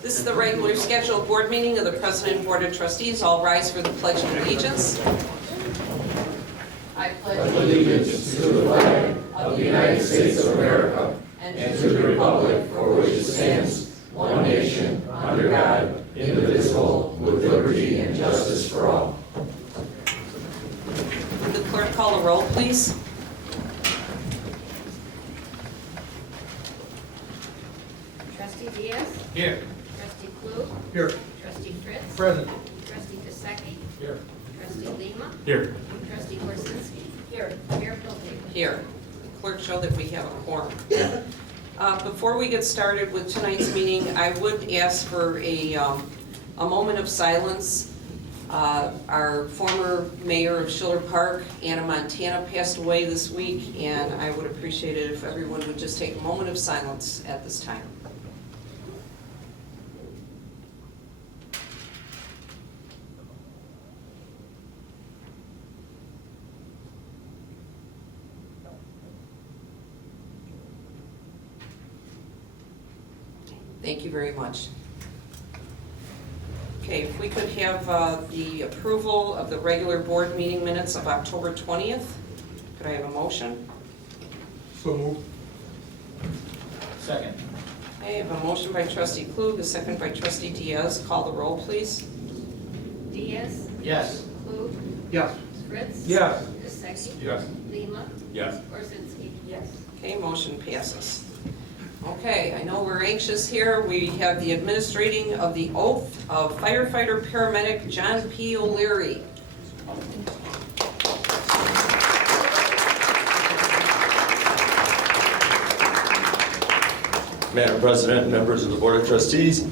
This is the regular scheduled board meeting of the President and Board of Trustees. All rise for the Pledge of Allegiance. I pledge allegiance to the flag of the United States of America and to the republic for which it stands, one nation, under God, indivisible, with liberty and justice for all. Would the clerk call the roll, please? Trustee Diaz? Here. Trustee Klug? Here. Trustee Fritz? Present. Trustee Kasecki? Here. Trustee Lima? Here. Trustee Korsinski? Here. Mayor Pilkey? Here. Clerk show that we have a quorum. Before we get started with tonight's meeting, I would ask for a moment of silence. Our former mayor of Schiller Park, Anna Montana, passed away this week, and I would appreciate it if everyone would just take a moment of silence at this time. Thank you very much. Okay, if we could have the approval of the regular board meeting minutes of October 20th. Could I have a motion? So moved. Second. I have a motion by trustee Klug, a second by trustee Diaz. Call the roll, please. Diaz? Yes. Klug? Yes. Fritz? Yes. Kasecki? Yes. Lima? Yes. Korsinski? Yes. Okay, motion passes. Okay, I know we're anxious here. We have the administrating of the oath of firefighter paramedic John P. O'Leary. Madam President, members of the Board of Trustees,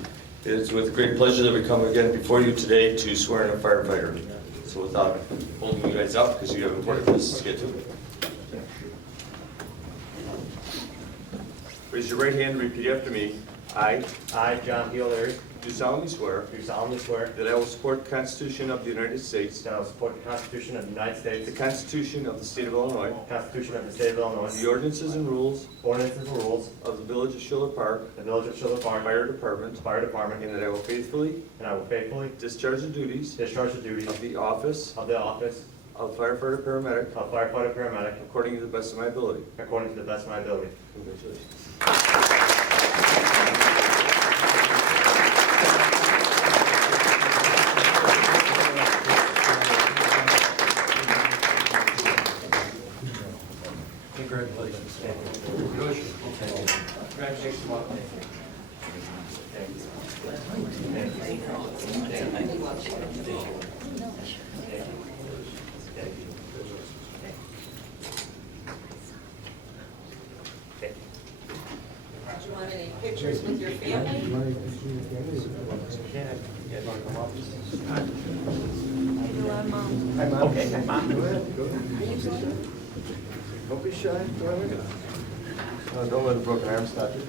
it is with great pleasure that we come again before you today to swear in a firefighter. So without holding you guys up, because you have important business to get to. Raise your right hand and repeat after me. I John P. O'Leary, do solemnly swear do solemnly swear that I will support the Constitution of the United States, that I will support the Constitution of the United States, the Constitution of the State of Illinois, the Constitution of the State of Illinois, the ordinances and rules ordinances and rules of the Village of Schiller Park the Village of Schiller Park Fire Department, Fire Department, and that I will faithfully and I will faithfully discharge the duties discharge the duties of the office of the office of firefighter paramedic of firefighter paramedic according to the best of my ability. according to the best of my ability. Congratulations. Congratulations. Do you want any pictures with your family? Okay, Mom. Don't be shy. Go ahead. Don't let a broken arm stop you.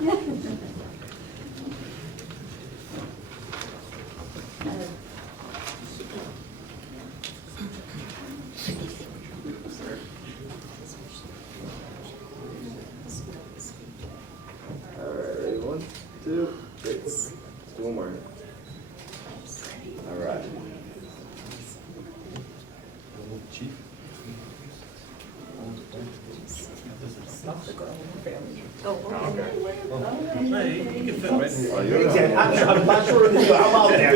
All right, ready? 1, 2, 3. Let's do one more. All right. Chief. I'm not sure if you I'm out there.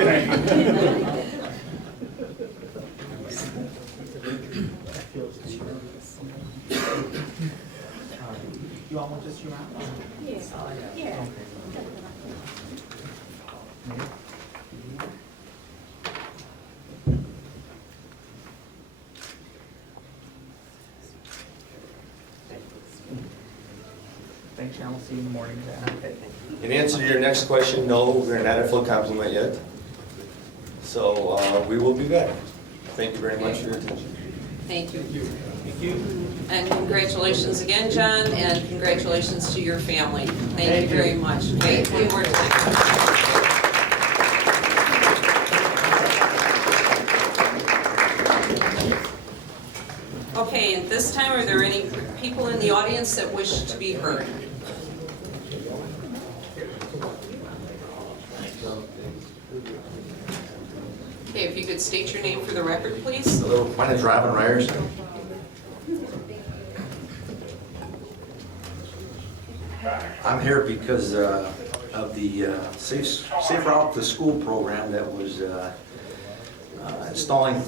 You all want this your mouth? Yeah. Thanks, John. We'll see you in the morning. In answer to your next question, no, we're not at full complement yet. So we will be back. Thank you very much for your attention. Thank you. Thank you. And congratulations again, John, and congratulations to your family. Thank you very much. Okay, one more time. Okay, at this time, are there any people in the audience that wish to be heard? could state your name for the record, please. Hello, my name is Robin Ryers. I'm here because of the Safe Route to School program that was installing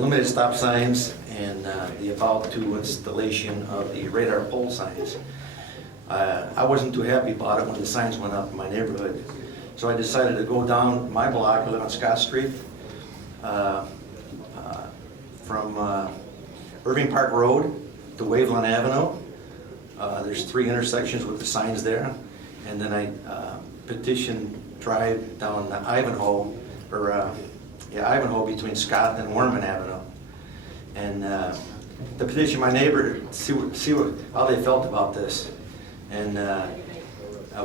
limited stop signs and the about to installation of the radar pole signs. I wasn't too happy about it when the signs went up in my neighborhood. So I decided to go down my block. I live on Scott Street, from Irving Park Road to Waveland Avenue. There's 3 intersections with the signs there. And then I petition drive down Ivanhoe, Ivanhoe between Scott and Warman Avenue. And to petition my neighbor, see how they felt about this. And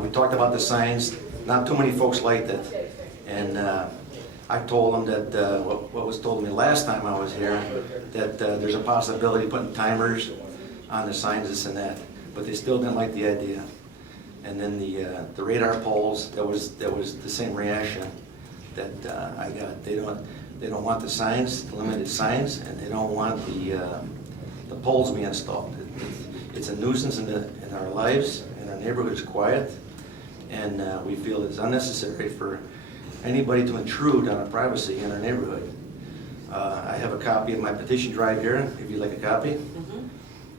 we talked about the signs. Not too many folks liked it. And I told them that what was told to me last time I was here, that there's a possibility of putting timers on the signs, this and that. But they still didn't like the idea. And then the radar poles, that was the same reaction that I got. They don't want the signs, the limited signs, and they don't want the poles being installed. It's a nuisance in our lives, and our neighborhood is quiet, and we feel it's unnecessary for anybody to intrude on our privacy in our neighborhood. I have a copy of my petition drive here, if you'd like a copy.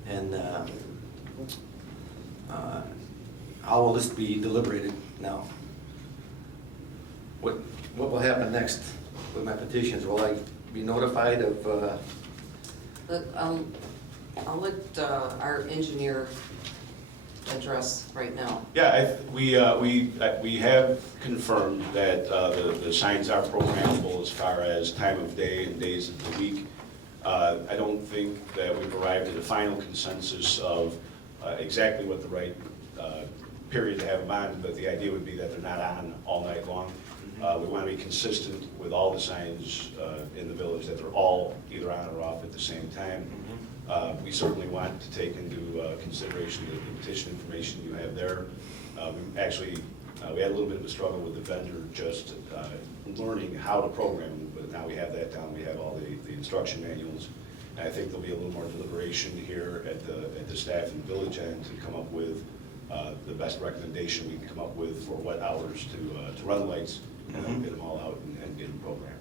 And how will this be deliberated now? What will happen next with my petitions? Will I be notified of? I'll let our engineer address right now. Yeah, we have confirmed that the signs are programmable as far as time of day and days of the week. I don't think that we've arrived at a final consensus of exactly what the right period to have them on, but the idea would be that they're not on all night long. We want to be consistent with all the signs in the village, that they're all either on or off at the same time. We certainly want to take into consideration the petition information you have there. We had a little bit of a struggle with the vendor just learning how to program them, but now we have that down. We have all the instruction manuals. And I think there'll be a little more deliberation here at the staff and village end to come up with the best recommendation we can come up with for what hours to run the lights and then get them all out and get them programmed.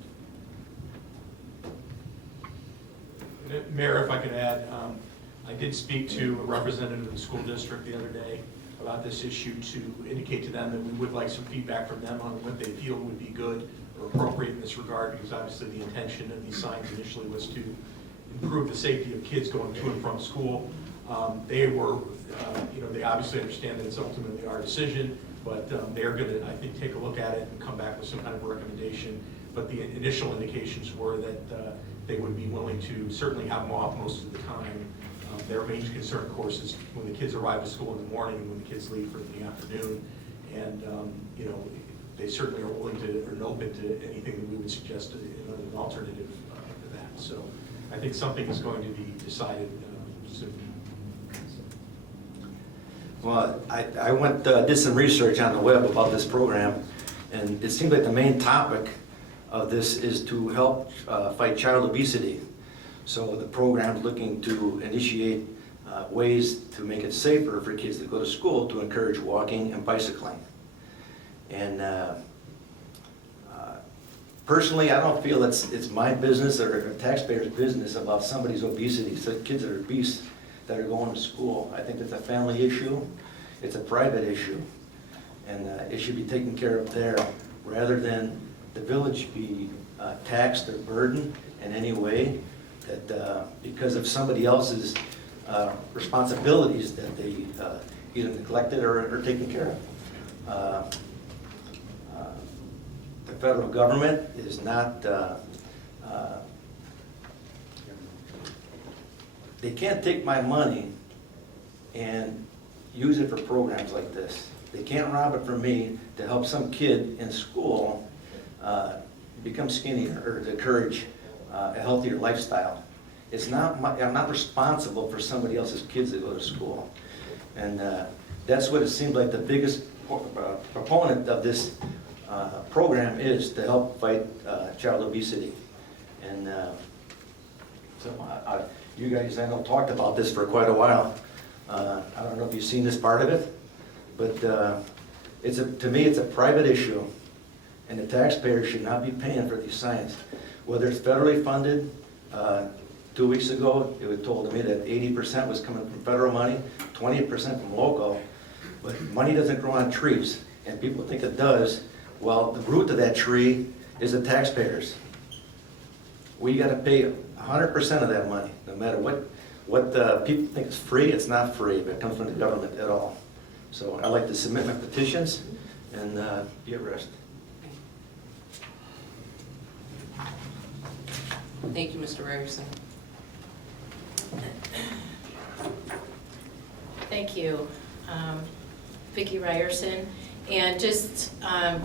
Mayor, if I could add, I did speak to a representative of the school district the other day about this issue to indicate to them that we would like some feedback from them on what they feel would be good or appropriate in this regard, because obviously the intention of these signs initially was to improve the safety of kids going to and from school. They were, they obviously understand that it's ultimately our decision, but they're going to, I think, take a look at it and come back with some kind of a recommendation. But the initial indications were that they would be willing to certainly have them off most of the time. Their main concern, of course, is when the kids arrive at school in the morning and when the kids leave for the afternoon. And, they certainly are willing to, or open to anything that we would suggest an alternative to that. So I think something is going to be decided soon. Well, I went, did some research on the web about this program, and it seems like the main topic of this is to help fight child obesity. So the program is looking to initiate ways to make it safer for kids to go to school, to encourage walking and bicycling. And personally, I don't feel it's my business or a taxpayer's business about somebody's obesity. So kids that are obese that are going to school, I think it's a family issue, it's a private issue, and it should be taken care of there rather than the village be taxed or burdened in any way that because of somebody else's responsibilities that they either neglected or taken care of. The federal government is not, they can't take my money and use it for programs like this. They can't rob it from me to help some kid in school become skinnier or to encourage a healthier lifestyle. It's not I'm not responsible for somebody else's kids that go to school. And that's what it seems like the biggest proponent of this program is, to help fight child obesity. And so you guys, I know, talked about this for quite a while. I don't know if you've seen this part of it, but to me, it's a private issue, and the taxpayers should not be paying for these signs. Whether it's federally funded, 2 weeks ago, it was told to me that 80% was coming from federal money, 20% from local, but money doesn't grow on trees, and people think it does. Well, the root of that tree is the taxpayers. We gotta pay 100% of that money, no matter what people think is free. It's not free if it comes from the government at all. So I'd like to submit my petitions and be at rest. Thank you, Mr. Ryerson. Thank you, Vicki Ryerson. And just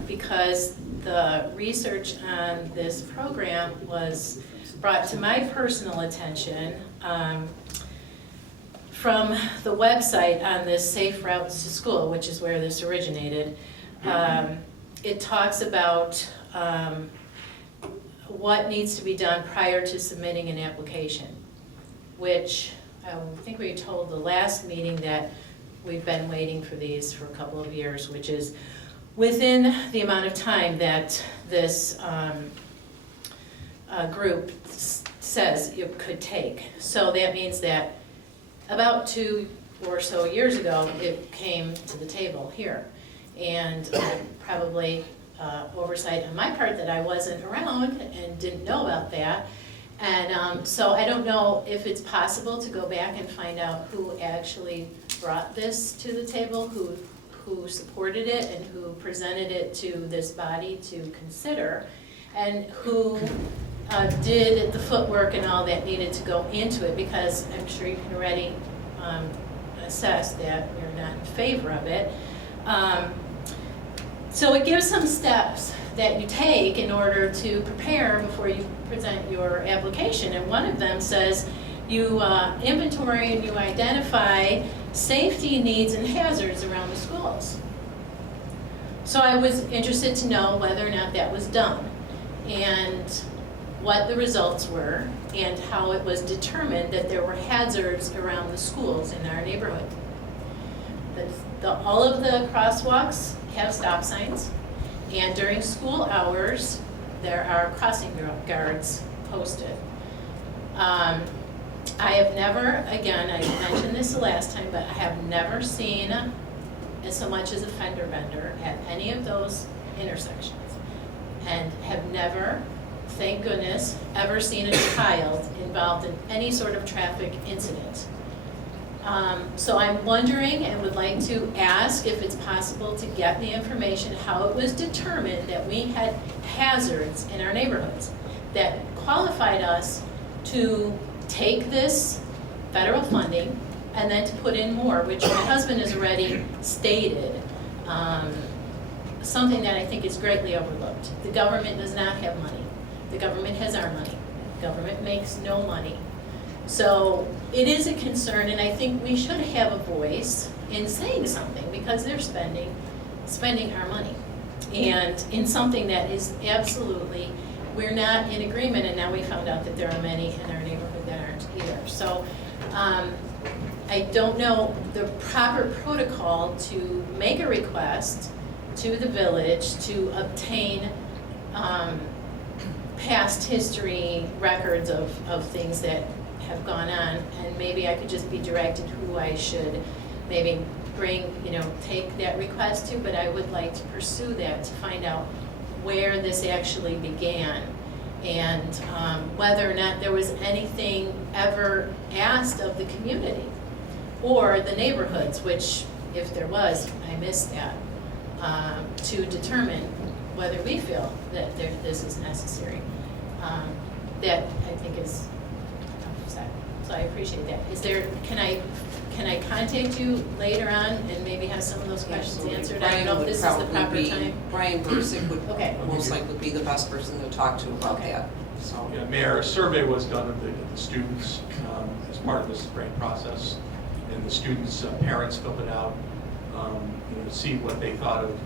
because the research on this program was brought to my personal attention from the website on this Safe Routes to School, which is where this originated. It talks about what needs to be done prior to submitting an application, which I think we were told the last meeting that we've been waiting for these for a couple of years, which is within the amount of time that this group says it could take. So that means that about 2 or so years ago, it came to the table here. And probably oversight on my part that I wasn't around and didn't know about that. And so I don't know if it's possible to go back and find out who actually brought this to the table, who supported it and who presented it to this body to consider, and who did the footwork and all that needed to go into it, because I'm sure you can already assess that we're not in favor of it. So it gives some steps that you take in order to prepare before you present your application. And one of them says you inventory and you identify safety needs and hazards around the schools. So I was interested to know whether or not that was done and what the results were and how it was determined that there were hazards around the schools in our neighborhood. All of the crosswalks have stop signs, and during school hours there are crossing guards posted. I have never, again, I mentioned this the last time, but I have never seen so much as a fender bender at any of those intersections, and have never, thank goodness, ever seen a child involved in any sort of traffic incident. So I'm wondering and would like to ask if it's possible to get the information how it was determined that we had hazards in our neighborhoods that qualified us to take this federal funding and then to put in more, which my husband has already stated, something that I think is greatly overlooked. The government does not have money. The government has our money. The government makes no money. So it is a concern, and I think we should have a voice in saying something, because they're spending our money. And in something that is absolutely, we're not in agreement, and now we found out that there are many in our neighborhood that aren't either. So I don't know the proper protocol to make a request to the village to obtain past history records of things that have gone on, and maybe I could just be directed who I should maybe bring, take that request to, but I would like to pursue that to find out where this actually began, and whether or not there was anything ever asked of the community or the neighborhoods, which, if there was, I missed that, to determine whether we feel that this is necessary. That I think is, so I appreciate that. Can I contact you later on and maybe have some of those questions answered? I don't know if this is the proper time. Brian Bursick would Okay. most likely be the best person to talk to about that. So. Yeah, Mayor, a survey was done of the students as part of this grant process, and the students' parents filled it out, to see what they thought of,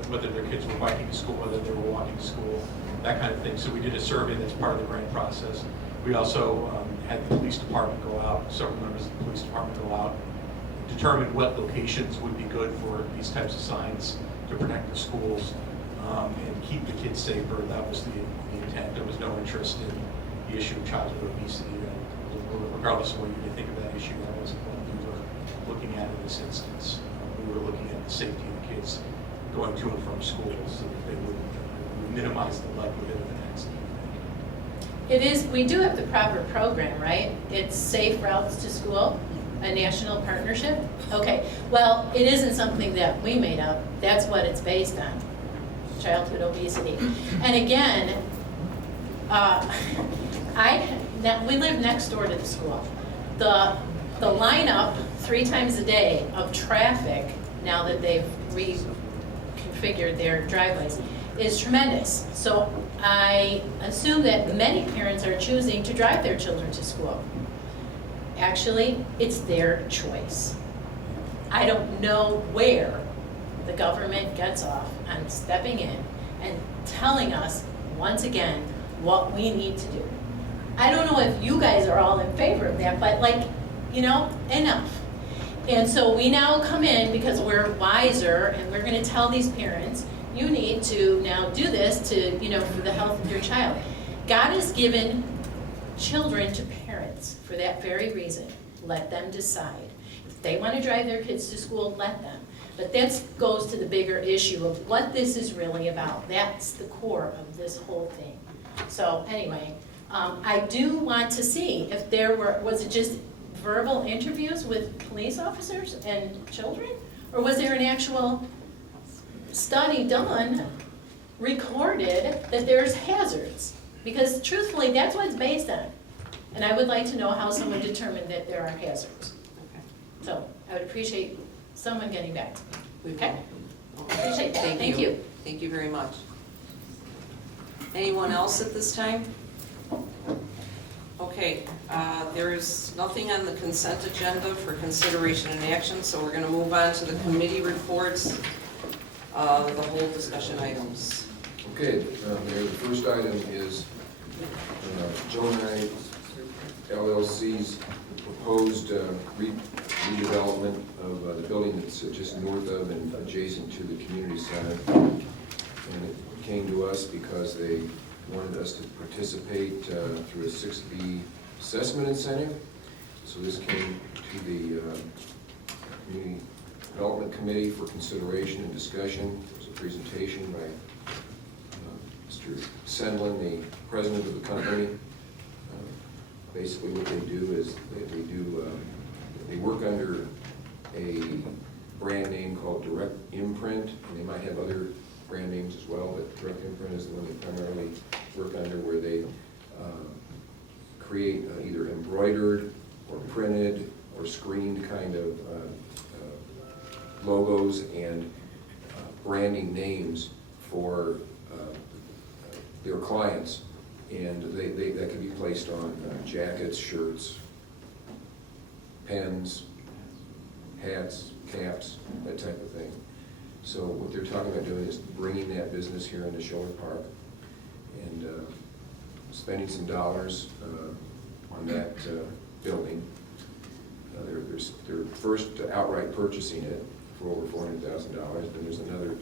the whether their kids were biking to school, whether they were walking to school, that kind of thing. So we did a survey that's part of the grant process. We also had the police department go out, several members of the police department go out, determine what locations would be good for these types of signs to protect the schools and keep the kids safer. That was the intent. There was no interest in the issue of childhood obesity. Regardless of what you may think of that issue, that wasn't what we were looking at in this instance. We were looking at the safety of the kids going to and from school so that they would minimize the likelihood of an accident. It is, we do have the proper program, right? It's Safe Routes to School, a national partnership. Okay, well, it isn't something that we made up. That's what it's based on, childhood obesity. And again, we live next door to the school. The lineup 3 times a day of traffic, now that they've reconfigured their driveways, is tremendous. So I assume that many parents are choosing to drive their children to school. Actually, it's their choice. I don't know where the government gets off on stepping in and telling us, once again, what we need to do. I don't know if you guys are all in favor of that, but enough. And so we now come in because we're wiser and we're gonna tell these parents, you need to now do this to, for the health of your child. God has given children to parents for that very reason. Let them decide. If they want to drive their kids to school, let them. But that goes to the bigger issue of what this is really about. That's the core of this whole thing. So anyway, I do want to see if was it just verbal interviews with police officers and children? Or was there an actual study done, recorded, that there's hazards? Because truthfully, that's what it's based on. And I would like to know how someone determined that there are hazards. Okay. So I would appreciate someone getting back to me. We Okay? will. Appreciate that. Thank you. Thank you very much. Anyone else at this time? Okay, there is nothing on the consent agenda for consideration and action, so we're going to move on to the committee reports, the whole discussion items. Okay, Mayor, the first item is Joe Knight LLC's proposed redevelopment of the building that's just north of and adjacent to the community center. And it came to us because they wanted us to participate through a 6B assessment incentive. So this came to the Community Development Committee for consideration and discussion. There was a presentation by Mr. Sendlin, the president of the company. Basically what they do is they work under a brand name called Direct Imprint, and they might have other brand names as well, but Direct Imprint is the one they primarily work under, where they create either embroidered or printed or screened kind of logos and branding names for their clients. And that can be placed on jackets, shirts, pens, hats, caps, that type of thing. So what they're talking about doing is bringing that business here into Schiller Park and spending some dollars on that building. They're first outright purchasing it for over $400,000. Then there's another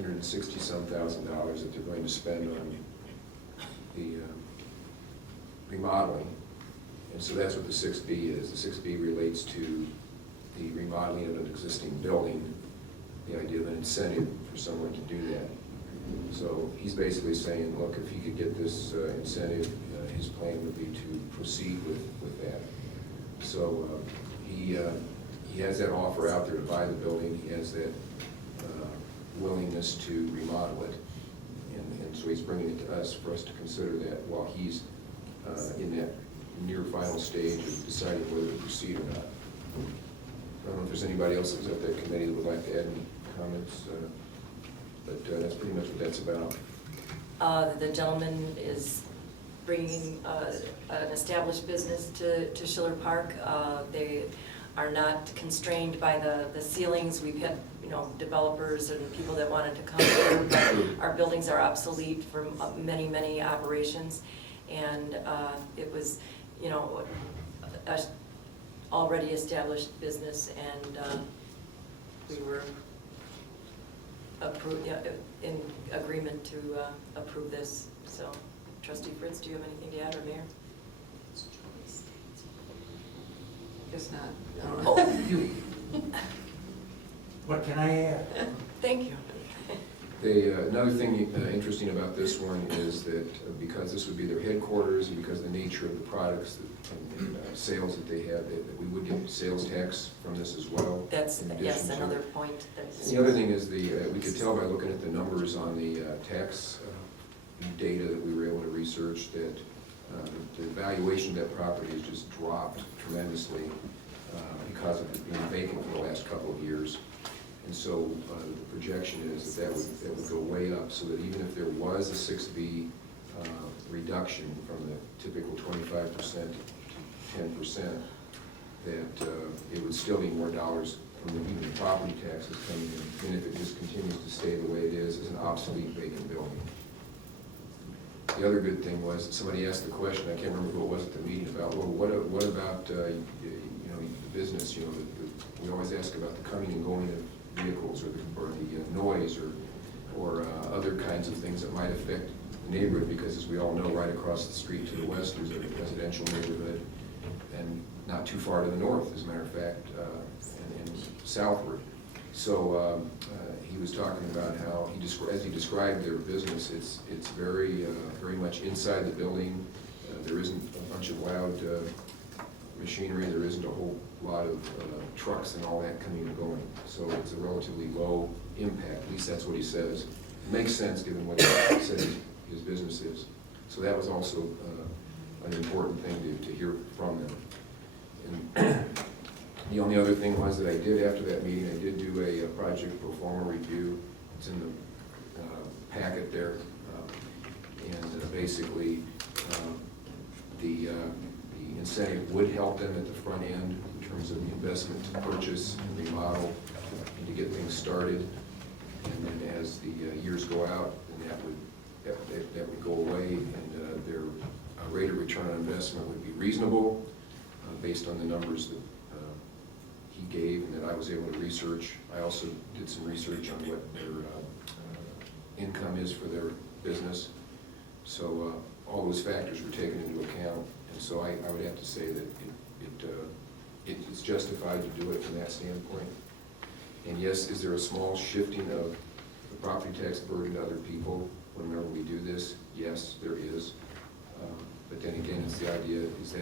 $160-some thousand that they're going to spend on the remodeling. And so that's what the 6B is. The 6B relates to the remodeling of an existing building, the idea of an incentive for someone to do that. So he's basically saying, look, if he could get this incentive, his plan would be to proceed with that. So he has that offer out there to buy the building. He has that willingness to remodel it. And so he's bringing it to us for us to consider that while he's in that near final stage of deciding whether to proceed or not. I don't know if there's anybody else that's at that committee that would like to add any comments, but that's pretty much what that's about. The gentleman is bringing an established business to Schiller Park. They are not constrained by the ceilings. We've had, you know, developers and people that wanted to come here, but our buildings are obsolete for many, many operations. And it was, you know, a already established business, and we were in agreement to approve this. So, Trustee Fritz, do you have anything to add, or Mayor? Guess not. Oh. What can I add? Thank you. Another thing interesting about this one is that because this would be their headquarters and because of the nature of the products and sales that they have, that we would get sales tax from this as well. That's, in addition yes, to- another point. That's, And the other thing is we could tell by looking at the numbers on the tax data that we were able to research that the valuation of that property has just dropped tremendously because of it being vacant for the last couple of years. And so the projection is that would go way up, so that even if there was a 6B reduction from the typical 25% to 10%, that it would still be more dollars from even the property taxes coming in, and if it just continues to stay the way it is an obsolete vacant building. The other good thing was, somebody asked the question, I can't remember who it was at the meeting, about, well, what about you know, the business, you know, we always ask about the coming and going of vehicles, or the noise, or other kinds of things that might affect the neighborhood, because as we all know, right across the street to the west is a residential neighborhood, and not too far to the north, as a matter of fact, and southward. So he was talking about how, as he described their business, it's very much inside the building. There isn't a bunch of loud machinery, there isn't a whole lot of trucks and all that coming and going. So it's a relatively low impact, at least that's what he says. It makes sense given what he said his business is. So that was also an important thing to hear from them. And the only other thing was that I did, after that meeting, I did do a project pro forma review. It's in the packet there. And basically, the incentive would help them at the front end in terms of the investment to purchase and remodel and to get things started. And then as the years go out, then that would go away, and their rate of return on investment would be reasonable based on the numbers that he gave and that I was able to research. I also did some research on what their income is for their business. So all those factors were taken into account. And so I would have to say that it's justified to do it from that standpoint. And yes, is there a small shifting of the property tax burden to other people whenever we do this? Yes, there is. But then again, it's the idea, is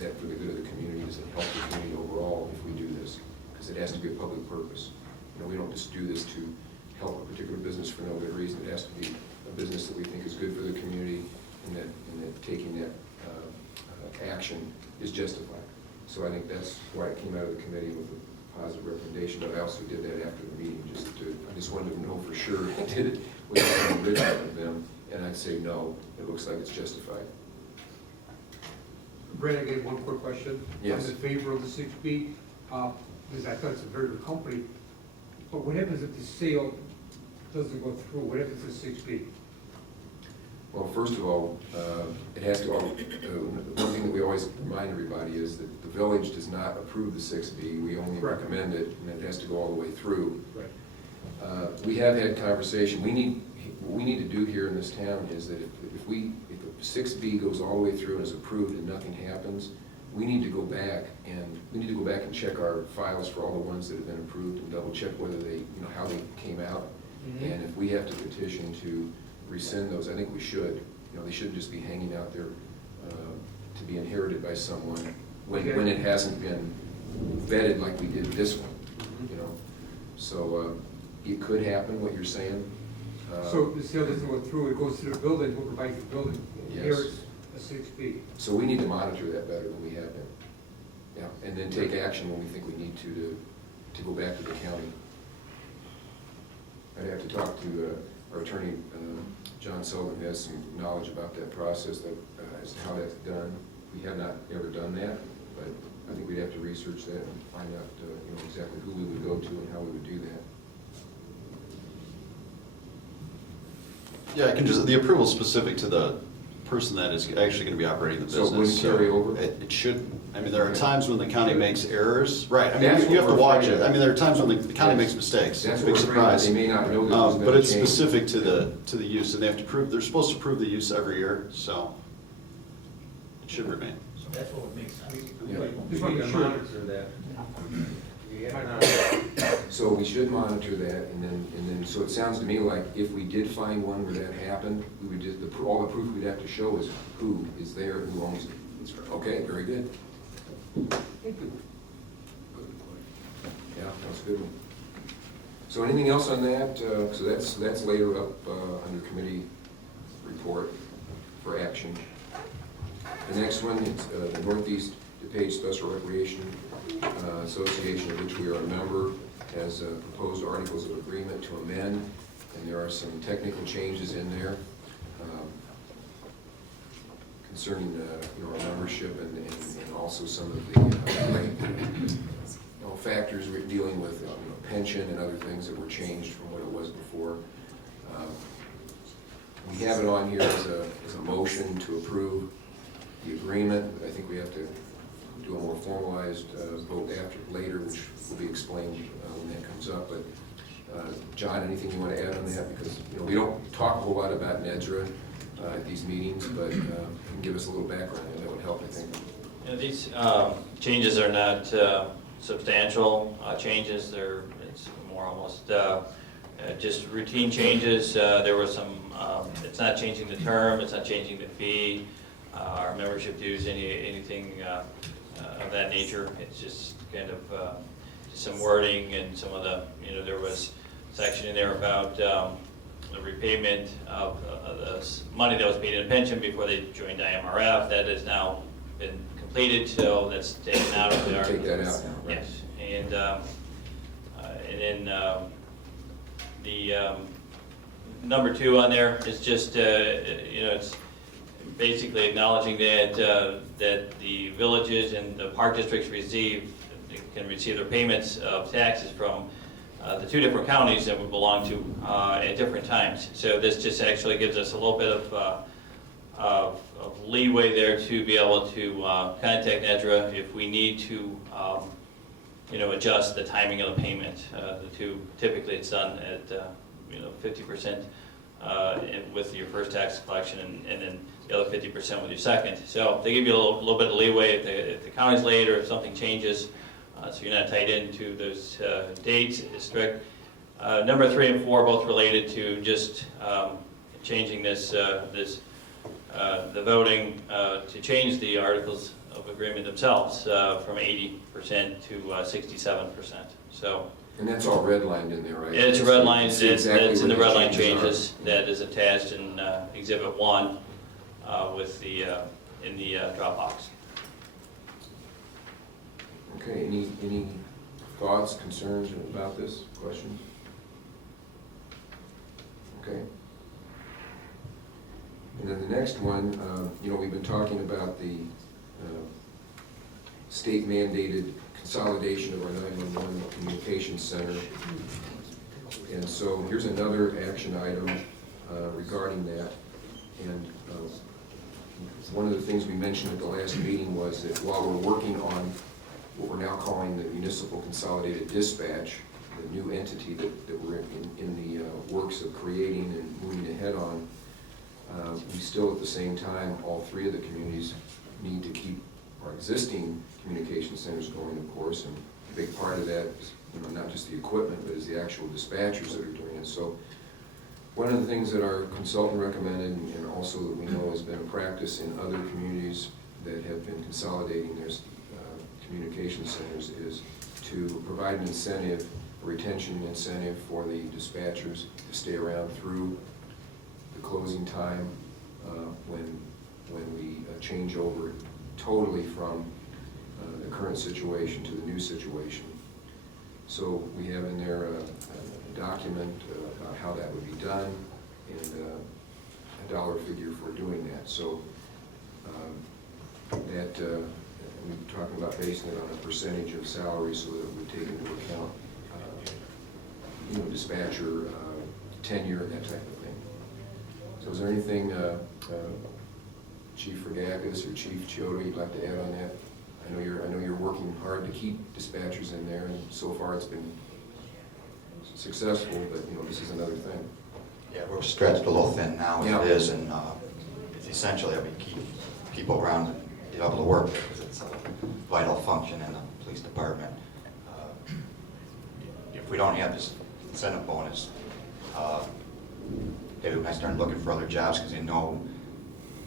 that for the good of the community? Does it help the community overall if we do this? Because it has to be a public purpose. You know, we don't just do this to help a particular business for no good reason. It has to be a business that we think is good for the community, and that taking that action is justified. So I think that's why it came out of the committee with a positive recommendation, but I also did that after the meeting, I just wanted to know for sure I did it without an original of them, and I'd say no, it looks like it's justified. Brad, I get one quick question. Yes. I'm in favor of the 6B, because I thought it's a very good company, but what happens if the sale doesn't go through? What happens to 6B? Well, first of all, it has to, one thing that we always remind everybody is that the village does not approve the 6B, we only Correct. recommend it, and it has to go all the way through. Right. We have had conversation, what we need to do here in this town is that if a 6B goes all the way through and is approved and nothing happens, we need to go back and check our files for all the ones that have been approved and double check whether they, you know, how they came out. Mm-hmm. And if we have to petition to rescind those, I think we should. You know, they shouldn't just be hanging out there to be inherited by someone when it hasn't been vetted like we did this one, you know. So it could happen, what you're saying. So the sale doesn't go through, it goes to the building, who provides the building? Yes. Here's a 6B. So we need to monitor that better than we have been. Yeah, and then take action when we think we need to go back to the county. I'd have to talk to our attorney, John Sullivan, who has some knowledge about that process, as to how that's done. We have not ever done that, but I think we'd have to research that and find out, exactly who we would go to and how we would do that. Yeah, I can just, the approval is specific to the person that is actually gonna be operating the So business. it wouldn't carry over? It should, I mean, there are times when the county makes errors, right, I That's mean, you have what to we're watch afraid it. of. I mean, there are times when the county makes mistakes, That's it's a what big we're afraid of. surprise. They may not know that there's been But a it's change. specific to the use, and they have to prove, they're supposed to prove the use every year, so it should remain. That's what would make sense. Yeah. Just wanted to be sure. Monitor that. So we should monitor that, and then, so it sounds to me like if we did find one where that happened, we would just, all the proof we'd have to show is who is there, who owns it. Okay, very good. Thank you. Yeah, that's a good one. So anything else on that? So that's later up under committee report for action. The next one is the Northeast DuPage Special Recreation Association, of which we are a member, has proposed articles of agreement to amend, and there are some technical changes in there concerning our membership and also some of the factors we're dealing with, pension and other things that were changed from what it was before. We have it on here as a motion to approve the agreement. I think we have to do a more formalized vote later, which will be explained when that comes up. But John, anything you want to add on that? Because we don't talk a whole lot about NEDRA at these meetings, but you can give us a little background, and that would help, I think. These changes are not substantial changes. It's more almost just routine changes. There were some. It's not changing the term. It's not changing the fee. Our membership dues, anything of that nature. It's just kind of just some wording and some of the, there was a section in there about the repayment of the money that was paid in a pension before they joined IMRF. That has now been completed, so that's taken out of the Take that out now, right? Yes, and then the number 2 on there is just, it's basically acknowledging that that the villages and the park districts can receive their payments of taxes from the 2 different counties that we belong to at different times. So this just actually gives us a little bit of leeway there to be able to contact NEDRA if we need to adjust the timing of the payment. The 2, typically it's done at 50% with your first tax collection, and then the other 50% with your second. So they give you a little bit of leeway if the county's late or if something changes, so you're not tied into those dates. It's strict. Number 3 and 4 both related to just changing the voting to change the articles of agreement themselves from 80% to 67%. So. And that's all redlined in there, right? It's redlined. It's in the redline changes changes that is attached in Exhibit 1 with in the Dropbox. Okay, any thoughts, concerns about this, questions? Okay. And then the next one, we've been talking about the state mandated consolidation of our 911 communications center. And so here's another action item regarding that. And one of the things we mentioned at the last meeting was that while we're working on what we're now calling the Municipal Consolidated Dispatch, the new entity that we're in the works of creating and moving ahead on, we still at the same time, all 3 of the communities need to keep our existing communication centers going, of course, and a big part of that is not just the equipment, but is the actual dispatchers that are doing it. So one of the things that our consultant recommended, and also that we know has been a practice in other communities that have been consolidating their communication centers, is to provide an incentive, a retention incentive for the dispatchers to stay around through the closing time when we change over totally from the current situation to the new situation. So we have in there a document about how that would be done and a dollar figure for doing that. So that we're talking about basing it on a percentage of salary so that we take into account, dispatcher, tenure, and that type of thing. So is there anything, Chief Regakis or Chief Chiodo, you'd like to add on that? I know you're working hard to keep dispatchers in there, and so far it's been successful, but, this is another thing. Yeah, we're stretched a little thin now as Yeah. it is, and it's essentially that we keep people around and be able to work because it's a vital function in the police department. If we don't have this incentive bonus, they might start looking for other jobs because they know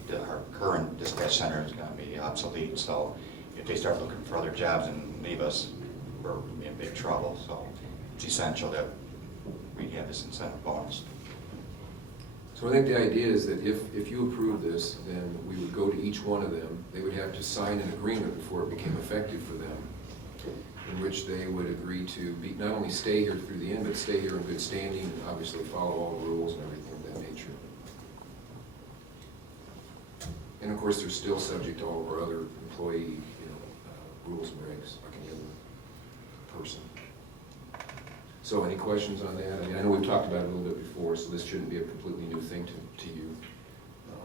that our current dispatch center is going to be obsolete. So if they start looking for other jobs and leave us, we're in big trouble. So it's essential that we have this incentive bonus. So I think the idea is that if you approve this, then we would go to each one of them. They would have to sign an agreement before it became effective for them, in which they would agree to not only stay here through the end, but stay here in good standing and obviously follow all the rules and everything of that nature. And of course, they're still subject to all of our other employee, rules and regs, like any other person. So any questions on that? I mean, I know we've talked about it a little bit before, so this shouldn't be a completely new thing to you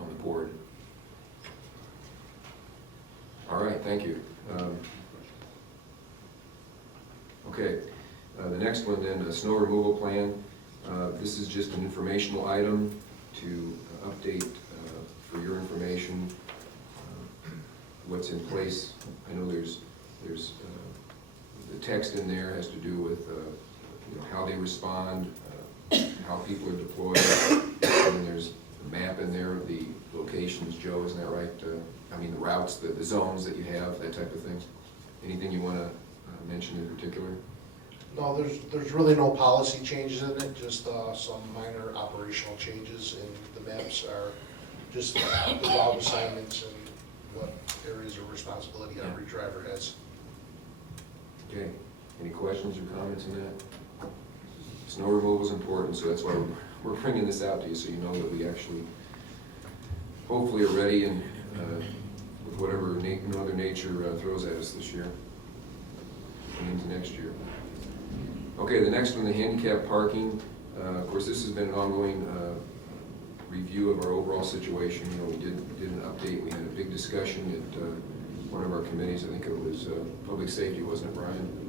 on the board. All right, thank you. Okay, the next one then, the snow removal plan. This is just an informational item to update for your information what's in place. I know there's the text in there has to do with how they respond, how people are deployed, and there's a map in there of the locations. Joe, isn't that right? I mean, the routes, the zones that you have, that type of thing. Anything you want to mention in particular? No, there's really no policy changes in it, just some minor operational changes, and the maps are just the job assignments and what areas of responsibility every driver has. Okay, any questions or comments on that? Snow removal is important, so that's why we're bringing this out to you, so you know that we actually hopefully are ready and with whatever Mother Nature throws at us this year and into next year. Okay, the next one, the handicap parking. Of course, this has been an ongoing review of our overall situation. We did an update. We had a big discussion at one of our committees. I think it was public safety, wasn't it, Brian?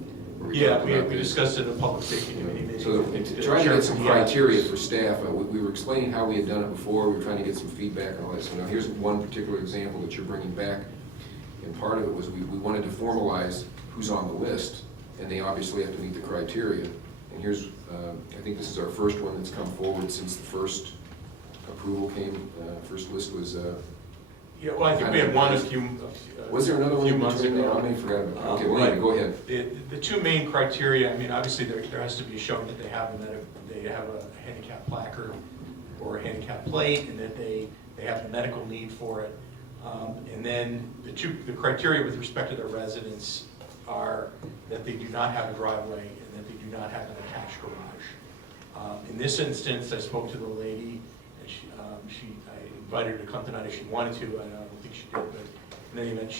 Yeah, we discussed it in a public safety committee meeting. So to try to get some criteria for staff, we were explaining how we had done it before. We were trying to get some feedback on all this. So now here's one particular example that you're bringing back. And part of it was we wanted to formalize who's on the list, and they obviously have to meet the criteria. And here's, I think this is our first one that's come forward since the first approval came. First list was. Yeah, well, I think we had one a few. Was there another one? Few months ago. I may have forgotten about it. Okay, well, anyway, go ahead. The two main criteria, I mean, obviously there has to be shown that they have a handicap placard or a handicap plate, and that they have the medical need for it. And then the criteria with respect to their residence are that they do not have a driveway and that they do not have an attached garage. In this instance, I spoke to the lady, and I invited her to come tonight if she wanted to. I don't think she did, but in any event,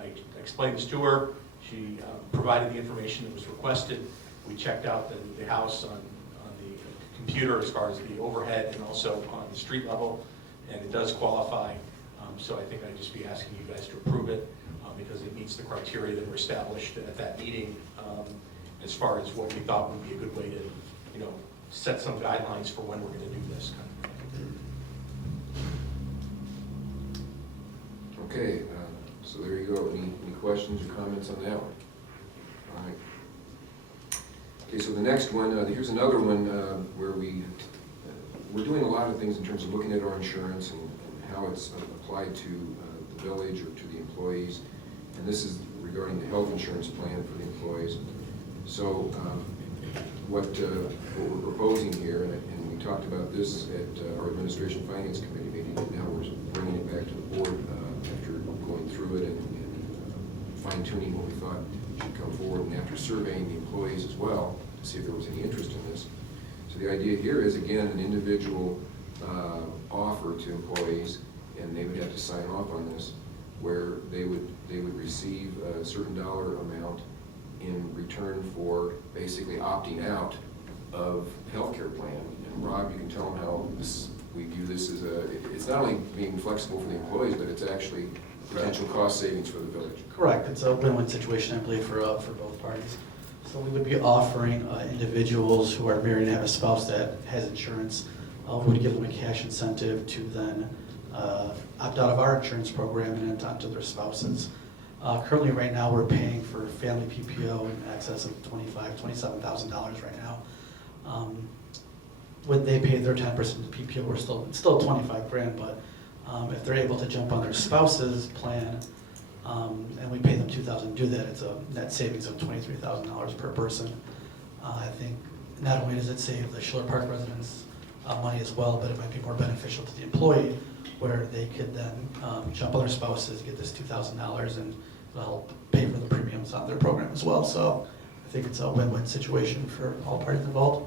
I explained this to her. She provided the information that was requested. We checked out the house on the computer as far as the overhead and also on the street level, and it does qualify. So I think I'd just be asking you guys to approve it because it meets the criteria that were established at that meeting as far as what we thought would be a good way to, set some guidelines for when we're going to do this kind of thing. Okay, so there you go. Any questions or comments on that one? All right. Okay, so the next one, here's another one where we're doing a lot of things in terms of looking at our insurance and how it's applied to the village or to the employees. And this is regarding the health insurance plan for the employees. So what we're proposing here, and we talked about this at our Administration Finance Committee meeting, and now we're bringing it back to the board after going through it and fine-tuning what we thought should come forward, and after surveying the employees as well to see if there was any interest in this. So the idea here is, again, an individual offer to employees, and they would have to sign off on this. where they would receive a certain dollar amount in return for basically opting out of healthcare plan. And Rob, you can tell them how we view this as it's not only being flexible for the employees, but it's actually potential cost savings for the village. Correct, it's a win-win situation, I believe, for both parties. So we would be offering individuals who are married and have a spouse that has insurance, we would give them a cash incentive to then opt out of our insurance program and then onto their spouses. Currently, right now, we're paying for family PPO in excess of $27,000 right now. When they pay their 10% of the PPO, it's still 25 grand, but if they're able to jump on their spouse's plan, and we pay them $2,000 to do that, it's a net savings of $23,000 per person. I think not only does it save the Schiller Park residents money as well, but it might be more beneficial to the employee, where they could then jump on their spouses, get this $2,000, and it'll help pay for the premiums on their program as well. So I think it's a win-win situation for all parties involved.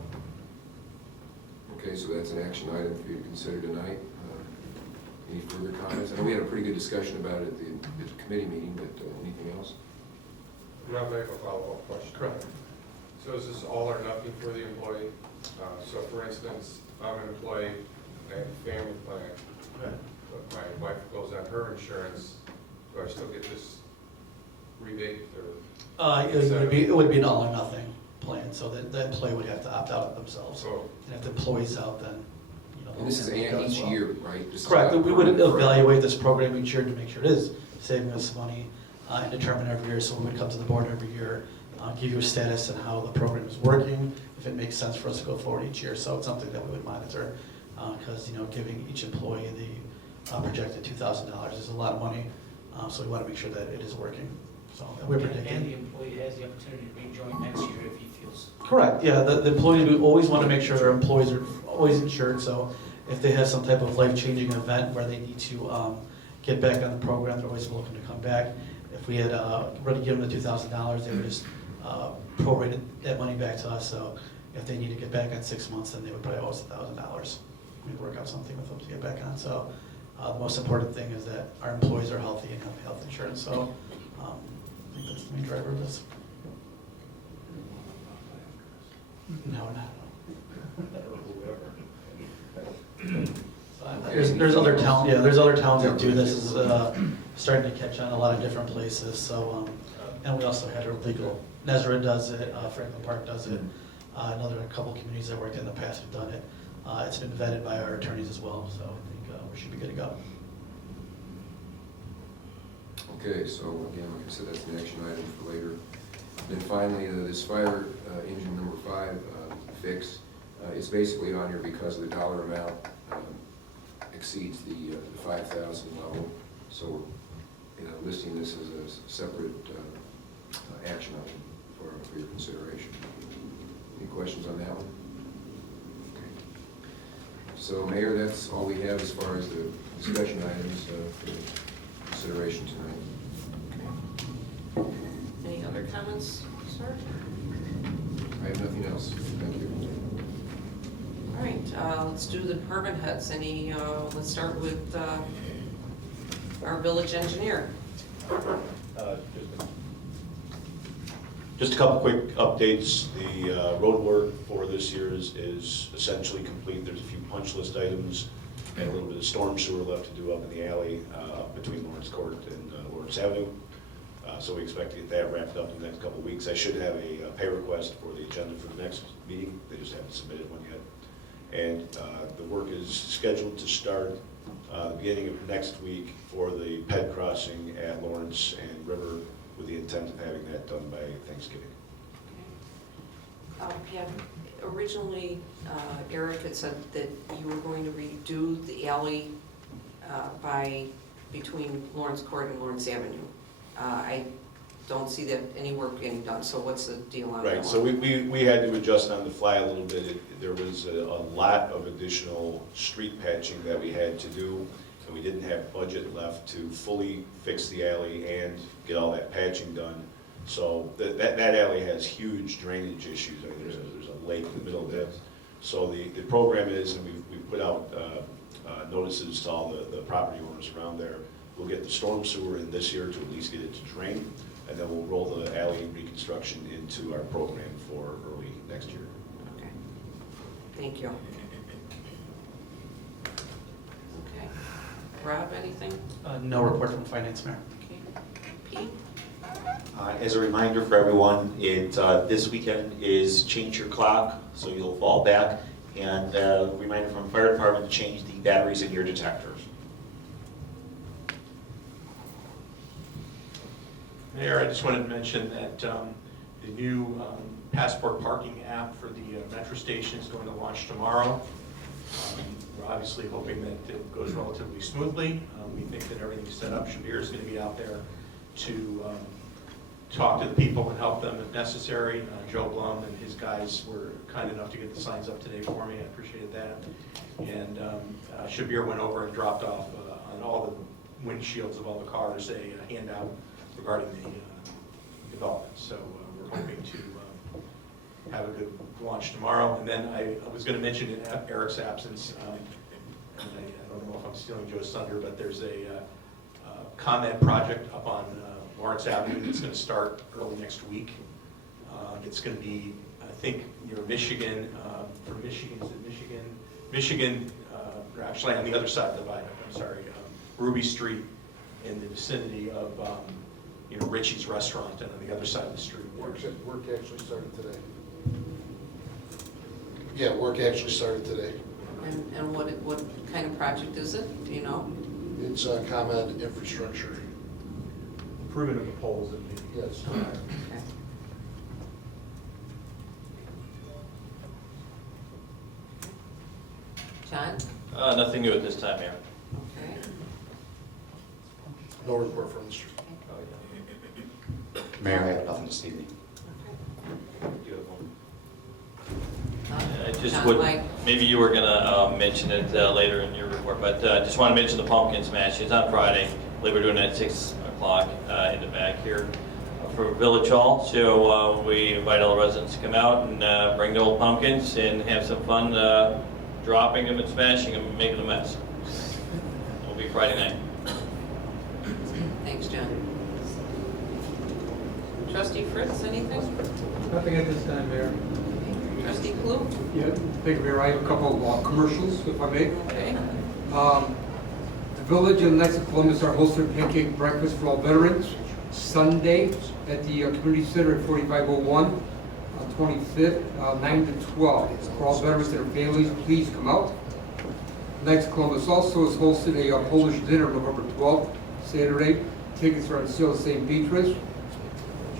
Okay, so that's an action item for you to consider tonight. Any further comments? I know we had a pretty good discussion about it at the committee meeting, but anything else? Rob, I have a follow-up question. Correct. So is this all or nothing for the employee? So for instance, I'm an employee, I have a family plan, but my wife goes on her insurance, do I still get this rebate or? It would be an all or nothing plan, so the employee would have to opt out of themselves. So, And if the employee's out, then, And this is each year, right? This is correct, not we would forever. evaluate this program each year to make sure it is saving us money and determine every year. So we would come to the board every year, give you a status on how the program is working, if it makes sense for us to go forward each year. So it's something that we would monitor, because giving each employee the projected $2,000 is a lot of money. So we want to make sure that it is working. So we're predicting. And the employee has the opportunity to rejoin next year if he feels. Correct, yeah, the employees, we always want to make sure their employees are always insured, so if they have some type of life-changing event where they need to get back on the program, they're always welcome to come back. If we had already given them the $2,000, they would just prorate that money back to us, so if they need to get back on 6 months, then they would probably owe us $1,000. We'd work out something with them to get back on, so the most important thing is that our employees are healthy and have health insurance, so I think that's the main driver of this. No, not. There's other towns, there's other towns that do this. This is starting to catch on a lot of different places. So, and we also had our legal. Nezra does it. Franklin Park does it. Another couple communities I worked in the past have done it. It's been vetted by our attorneys as well. So I think we should be good to go. Okay, so again, like I said, that's an action item for later. Then finally, this fire engine number 5 fix, it's basically on here because the dollar amount exceeds the 5,000 level. So we're listing this as a separate action item for your consideration. Any questions on that one? Okay. So Mayor, that's all we have as far as the discussion items for consideration tonight. Any other comments, sir? I have nothing else. Thank you. All right, let's do the department heads. Let's start with our village engineer. Just a couple quick updates. The road work for this year is essentially complete. There's a few punch list items and a little bit of storm sewer left to do up in the alley up between Lawrence Court and Lawrence Avenue. So we expect to get that wrapped up in the next couple of weeks. I should have a pay request for the agenda for the next meeting. They just haven't submitted one yet. And the work is scheduled to start the beginning of next week for the ped crossing at Lawrence and River, with the intent of having that done by Thanksgiving. Yeah, originally, Eric had said that you were going to redo the alley between Lawrence Court and Lawrence Avenue. I don't see that any work getting done, so what's the deal on that one? Right, so we had to adjust on the fly a little bit. There was a lot of additional street patching that we had to do, and we didn't have budget left to fully fix the alley and get all that patching done. So that alley has huge drainage issues. I mean, there's a lake in the middle of it. So the program is, and we've put out notices to all the property owners around there, We'll get the storm sewer in this year to at least get it to drain, and then we'll roll the alley reconstruction into our program for early next year. Okay. Thank you. Okay. Rob, anything? No report from Finance, Mayor. Okay. Pete? As a reminder for everyone, this weekend is Change Your Clock, so you'll fall back. And a reminder from Fire Department to change the batteries in your detectors. Mayor, I just wanted to mention that the new passport parking app for the metro station is going to launch tomorrow. We're obviously hoping that it goes relatively smoothly. We think that everything's set up. Shabir is going to be out there to talk to the people and help them if necessary. Joe Blum and his guys were kind enough to get the signs up today for me. I appreciated that. And Shabir went over and dropped off on all the windshields of all the cars a handout regarding the development. So we're hoping to have a good launch tomorrow. And then I was going to mention in Eric's absence, and I don't know if I'm stealing Joe's thunder, but there's a ComEd project up on Lawrence Avenue that's going to start early next week. It's going to be, I think, near Michigan, from Michigan, is it Michigan? Michigan, actually on the other side of the viaduct, I'm sorry, Ruby Street in the vicinity of Richie's Restaurant, and on the other side of the street. Work actually started today. Yeah, work actually started today. And what kind of project is it? Do you know? It's ComEd infrastructure. Improvement of the poles and the... Yes. Okay. John? Nothing new at this time, Mayor. Okay. No report from the street. Mayor, I have nothing this evening. I just John, would, Mike? maybe you were gonna mention it later in your report, but I just want to mention the pumpkin smash. It's on Friday. I believe we're doing it at 6 o'clock in the back here for Village Hall. So we invite all the residents to come out and bring the old pumpkins and have some fun dropping them and smashing them and making a mess. It'll be Friday night. Thanks, John. Trustee Fritz, anything? Nothing at this time, Mayor. Trustee Klug? Yeah, thank you, Mayor. I have a couple of commercials, if I may. Okay. The Village and Knights of Columbus are hosting a pancake breakfast for all veterans Sunday at the Community Center at 4501, 25th, 9 to 12. For all veterans and their families, please come out. Knights of Columbus also has hosted a Polish dinner November 12th, Saturday. Tickets are on sale at St. Petrus.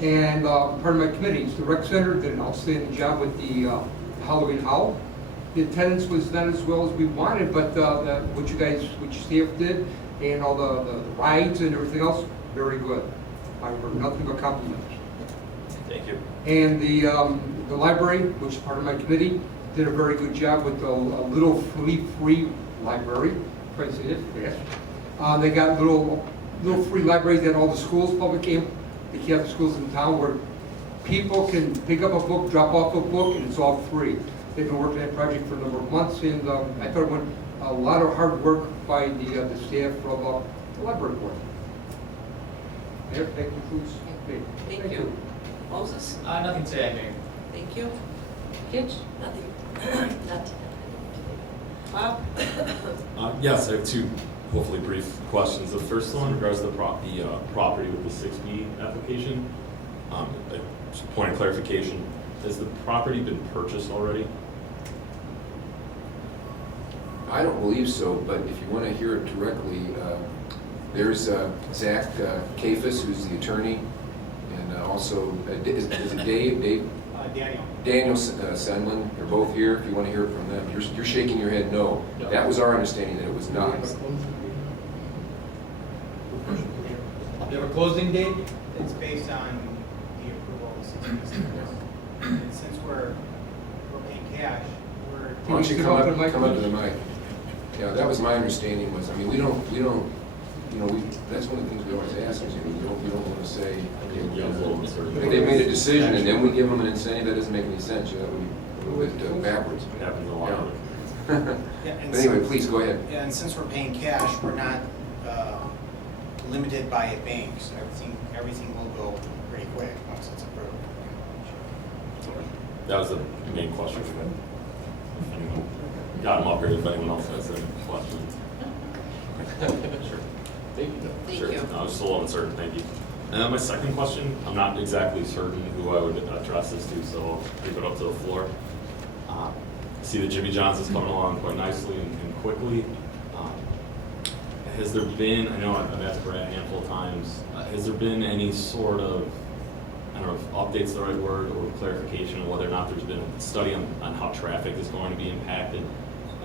And part of my committee, the rec center, did an outstanding job with the Halloween Howl. The attendance was not as well as we wanted, but what your staff did, and all the rides and everything else, very good. I heard nothing but compliments. Thank you. And the library, which is part of my committee, did a very good job with the little free library. Try to say it fast. They got little free libraries at all the schools, public and the Catholic schools in town, where people can pick up a book, drop off a book, and it's all free. They've been working on that project for a number of months, and I thought it went a lot of hard work by the staff from the library board. Mayor, that concludes me. Thank you. Moses? Nothing today, Mayor. Thank you. Kitch? Nothing, not today. Bob? Yes, I have two hopefully brief questions. The first one regards the property with the 6B application. A point of clarification, has the property been purchased already? I don't believe so, but if you want to hear it directly, there's Zach Kafis, who's the attorney, and also, is it Dave? Daniel Senlin, they're both here, if you want to hear it from them. You're shaking your head no. That was our understanding that it was not. You have a closing date? It's based on the approval of the city. And since we're paying cash, Why don't you come up to the mic? Yeah, that was my understanding was, I mean, we don't, that's one of the things we always ask is, we don't want to say, okay, they made a decision and then we give them an incentive, that doesn't make any sense, that would be a bit backwards. It happens a lot. But anyway, please go ahead. Yeah, and since we're paying cash, we're not limited by a bank, so everything will go pretty quick once it's approved. That was the main question. If anyone got them up here, if anyone else has any questions. Sure. Thank Sure. you. No, I was just a little uncertain, thank you. And then my second question, I'm not exactly certain who I would address this to, so I'll leave it up to the floor. I see that Jimmy John's is coming along quite nicely and quickly. Has there been, I know I've asked Brad a handful of times, has there been any sort of, I don't know if update's the right word, or clarification of whether or not there's been a study on how traffic is going to be impacted?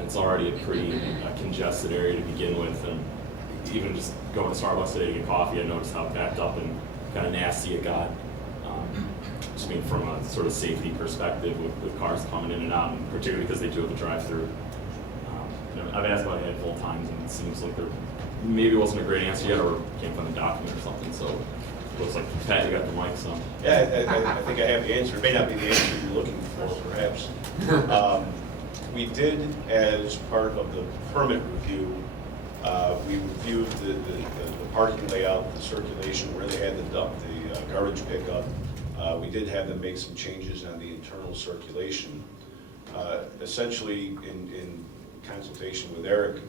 It's already a pretty congested area to begin with, and even just going to Starbucks today to get coffee, I noticed how backed up and kind of nasty it got. Just mean from a sort of safety perspective with cars coming in and out, and particularly because they do have a drive-through. I've asked about it a handful of times, and it seems like there maybe wasn't a great answer yet, or can't find the document or something. So it looks like Pat, you got the mic, so. Yeah, I think I have the answer. It may not be the answer you're looking for, perhaps. We did, as part of the permit review, we reviewed the parking layout, the circulation, where they had the garbage pickup. We did have them make some changes on the internal circulation. Essentially, in consultation with Eric,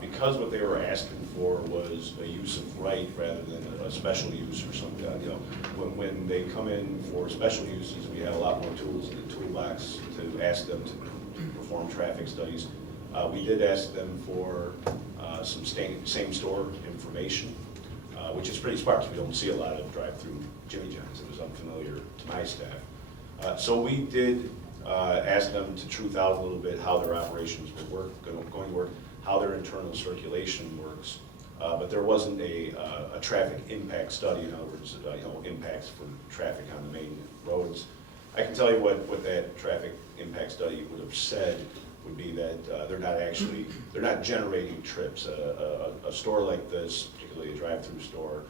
because what they were asking for was a use of right rather than a special use or something. When they come in for special uses, we have a lot more tools in the toolbox to ask them to perform traffic studies. We did ask them for some same store information, which is pretty sparse. We don't see a lot of drive-through Jimmy John's. It was unfamiliar to my staff. So we did ask them to truth out a little bit how their operations were going to work, how their internal circulation works. But there wasn't a traffic impact study, in other words, impacts for traffic on the main roads. I can tell you what that traffic impact study would have said would be that they're not generating trips. A store like this, particularly a drive-through store,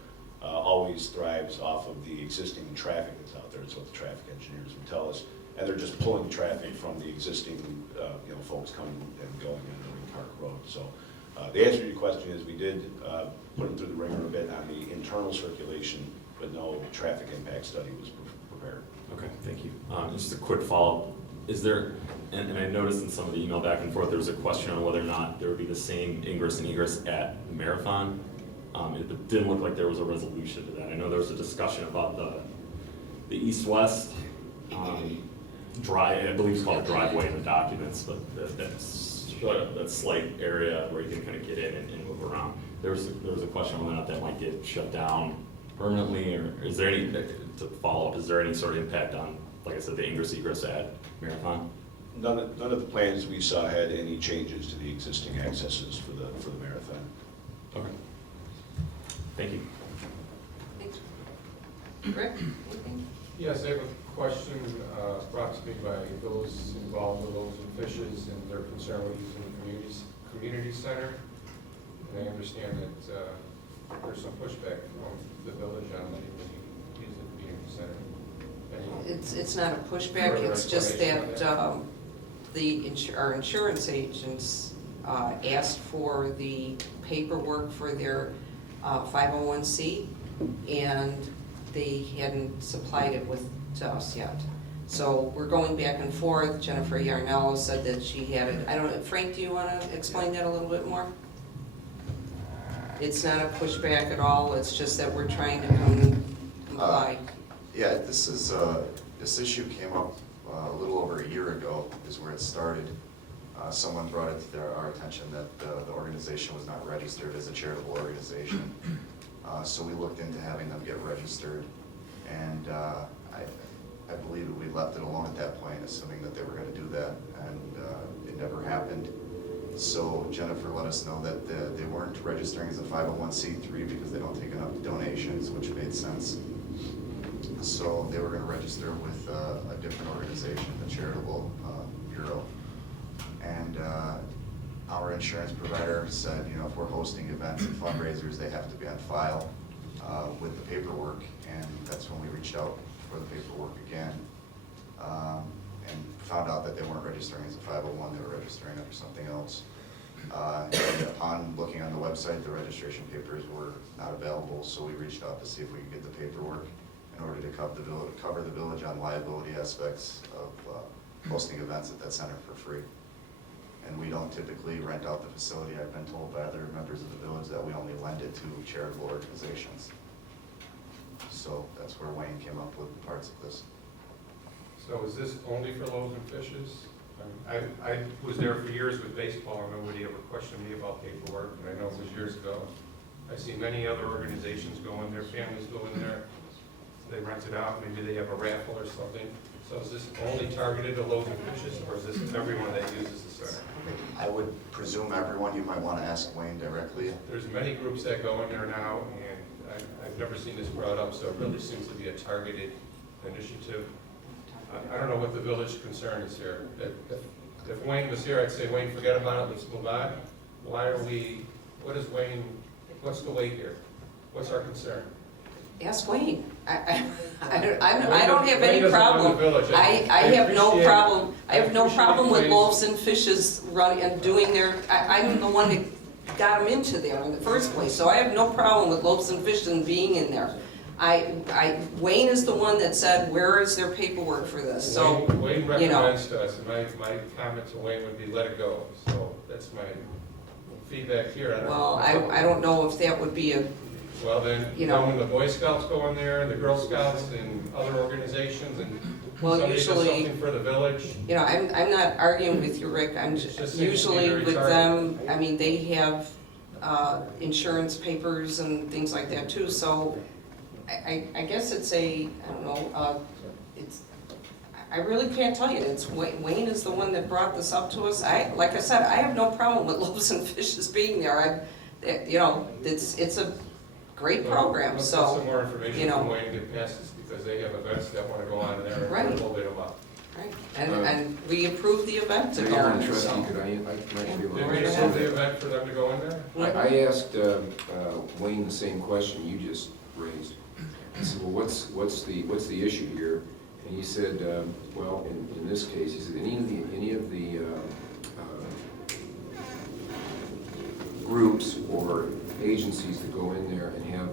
always thrives off of the existing traffic that's out there. It's what the traffic engineers would tell us. And they're just pulling traffic from the existing, folks coming and going on Irving Park Road. So the answer to your question is we did put them through the ringer a bit on the internal circulation, but no traffic impact study was prepared. Okay, thank you. Just a quick follow-up. Is there, and I noticed in some of the email back and forth, there was a question on whether or not there would be the same ingress and egress at the marathon. It didn't look like there was a resolution to that. I know there was a discussion about the east-west drive, I believe it's called a driveway in the documents, but that slight area where you can kind of get in and move around. There was a question on whether or not that might get shut down permanently, or is there any, to follow up, is there any sort of impact on, like I said, the ingress egress at Marathon? None of the plans we saw had any changes to the existing accesses for the marathon. Okay. Thank you. Thanks. Rick, anything? Yes, I have a question brought to me by those involved with Loaves and Fishes and their concern with using the community center. And I understand that there's some pushback from the village on letting them use the community center. It's not a pushback, it's just that our insurance agents asked for the paperwork for their 501c, and they hadn't supplied it to us yet. So we're going back and forth. Jennifer Yarnello said that she had it. I don't know, Frank, do you want to explain that a little bit more? It's not a pushback at all, it's just that we're trying to comply. Yeah, this issue came up a little over a year ago is where it started. Someone brought it to our attention that the organization was not registered as a charitable organization. So we looked into having them get registered, and I believe that we left it alone at that point, assuming that they were going to do that, and it never happened. So Jennifer let us know that they weren't registering as a 501c3 because they don't take enough donations, which made sense. So they were going to register with a different organization, the Charitable Bureau. And our insurance provider said, if we're hosting events and fundraisers, they have to be on file with the paperwork. And that's when we reached out for the paperwork again, and found out that they weren't registering as a 501, they were registering under something else. And upon looking on the website, the registration papers were not available, so we reached out to see if we could get the paperwork in order to cover the village on liability aspects of hosting events at that center for free. And we don't typically rent out the facility. I've been told by other members of the village that we only lend it to charitable organizations. So that's where Wayne came up with parts of this. So is this only for loaves and fishes? I was there for years with baseball, and nobody ever questioned me about paperwork, and I know it was years ago. I see many other organizations go in there, families go in there, they rent it out, maybe they have a raffle or something. So is this only targeted to loaves and fishes, or is this everyone that uses the center? I would presume everyone, you might want to ask Wayne directly. There's many groups that go in there now, and I've never seen this brought up, so it really seems to be a targeted initiative. I don't know what the village concern is here. If Wayne was here, I'd say, Wayne, forget about it, let's move on. Why are we, what is Wayne, what's the weight here? What's our concern? Ask Wayne. I don't have any problem. I have no appreciate- problem, I have no appreciate problem with Wayne. loaves and fishes running and doing their, I'm the one that got them into there in the first place, so I have no problem with loaves and fishes and being in there. Wayne is the one that said, where is their paperwork for this? So, Wayne you know. recommends to us, and my comment to Wayne would be, let it go. So that's my feedback here. Well, I don't know if that would be a, Well, then, you know. when the Boy Scouts go in there, and the Girl Scouts, and other organizations, and Well, somebody does usually- something for the village, you know, I'm not arguing with you, Rick, I'm It just seems to usually be very with targeted. them, I mean, they have insurance papers and things like that too, so I guess it's I don't know, I really can't tell you, it's Wayne is the one that brought this up to us. Like I said, I have no problem with loaves and fishes being there, you know, it's a great program, Let's so, get some more you information know. from Wayne and get past this, because they have events that want to go on there, Right. and we'll hold them up. Right, and we approved the event to go Mayor on, and trustee, so. could I might be able Did we to approve the event for them to go in there? I asked Wayne the same question you just raised. I said, well, what's the issue here? And he said, well, in this case, he said, any of the groups or agencies that go in there and have,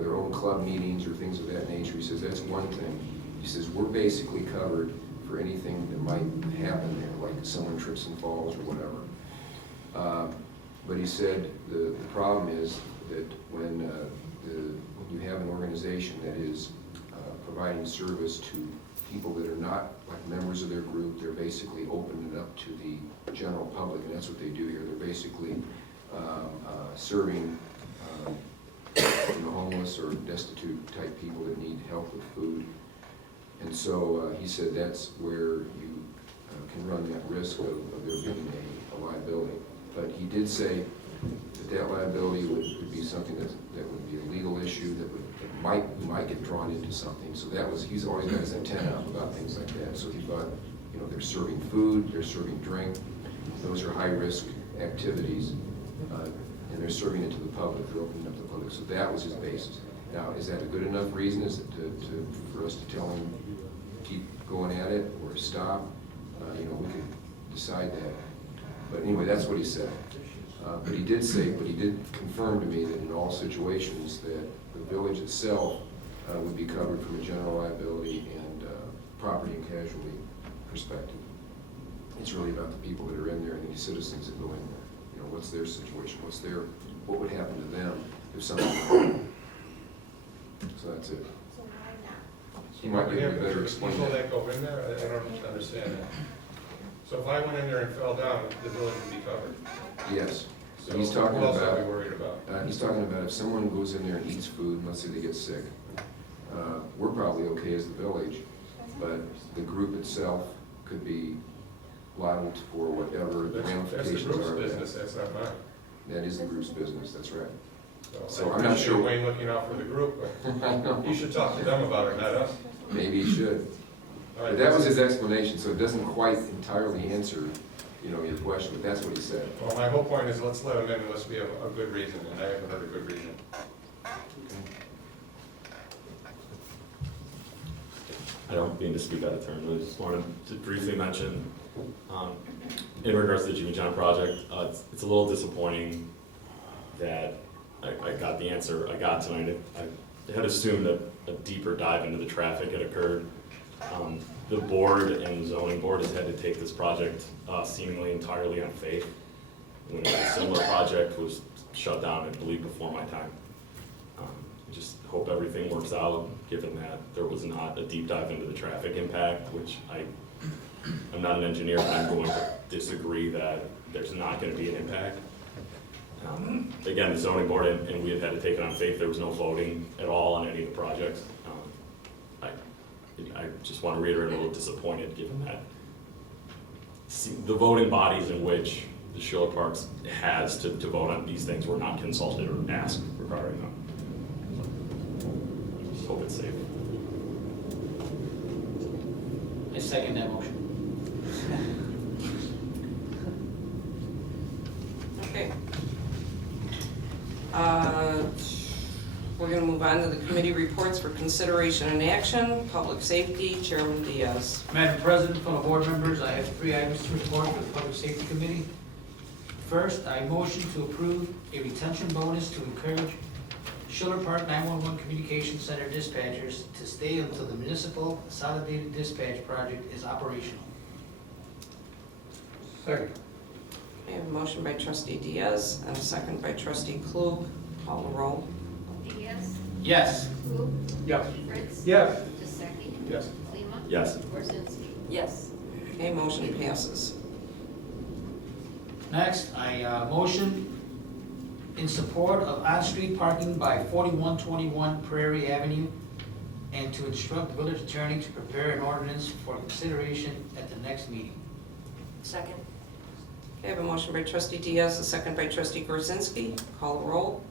their own club meetings or things of that nature, he says, that's one thing. He says, we're basically covered for anything that might happen there, like someone trips and falls or whatever. But he said, the problem is that when you have an organization that is providing service to people that are not like members of their group, they're basically opening it up to the general public, and that's what they do here. They're basically serving homeless or destitute type people that need help with food. And so he said that's where you can run that risk of there being a liability. But he did say that liability would be something that would be a legal issue that might get drawn into something. So he's always got his antenna up about things like that. So he thought, they're serving food, they're serving drink, those are high-risk activities, and they're serving it to the public, they're opening up the public. So that was his basis. Now, is that a good enough reason for us to tell him keep going at it or stop? We could decide that. But anyway, that's what he said. But he did confirm to me that in all situations that the village itself would be covered from a general liability and property and casualty perspective. It's really about the people that are in there and the citizens that go in there. What's their situation? What would happen to them if something happened? So that's it. He might be able to better explain People that. that go in there, I don't understand that. So if I went in there and fell down, the village would be covered? Yes. So He's talking who else about. are we worried about? He's talking about if someone goes in there and eats food, let's say they get sick, we're probably okay as the village, but the group itself could be liable for whatever the That's the ramifications group's are of business, that. that's not mine. That is the group's business, that's right. So I'm I not appreciate sure. Wayne looking out for the group, but you should talk to them about it, not us. Maybe he should. All right, But that was his explanation, so it doesn't quite entirely answer, your question, but that's what he said. Well, my whole point is let's let them in unless we have a good reason, and I haven't heard a good reason. I don't mean to speak out of turn, but I just wanted to briefly mention, in regards to the Jimmy John project, it's a little disappointing that I got the answer I got tonight. I had assumed that a deeper dive into the traffic had occurred. The board and zoning board has had to take this project seemingly entirely on faith. When a similar project was shut down, I believe, before my time. I just hope everything works out, given that there was not a deep dive into the traffic impact, which I'm not an engineer, but I'm going to disagree that there's not going to be an impact. Again, the zoning board and we have had to take it on faith. There was no voting at all on any of the projects. I just want to reiterate, I'm a little disappointed given that the voting bodies in which the Schiller Parks has to vote on these things were not consulted or asked regarding them. So, just hope it's safe. I second that motion. Okay. We're going to move on to the committee reports for consideration and action. Public Safety, Chairman Diaz. Madam President, fellow board members, I have 3 items to report for the Public Safety Committee. First, I motion to approve a retention bonus to encourage Schiller Park 911 Communications Center dispatchers to stay until the municipal consolidated dispatch project is operational. Second. I have a motion by trustee Diaz and a second by trustee Klug. Call the roll. Diaz? Yes. Klug? Yes. Fritz? Yes. Giuseppe? Yes. Lima? Yes. Worzynski? Yes. Okay, motion passes. Next, I motion in support of on-street parking by 4121 Prairie Avenue and to instruct the village attorney to prepare an ordinance for consideration at the next meeting. Second? I have a motion by trustee Diaz, a second by trustee Gorzinski. Call the roll.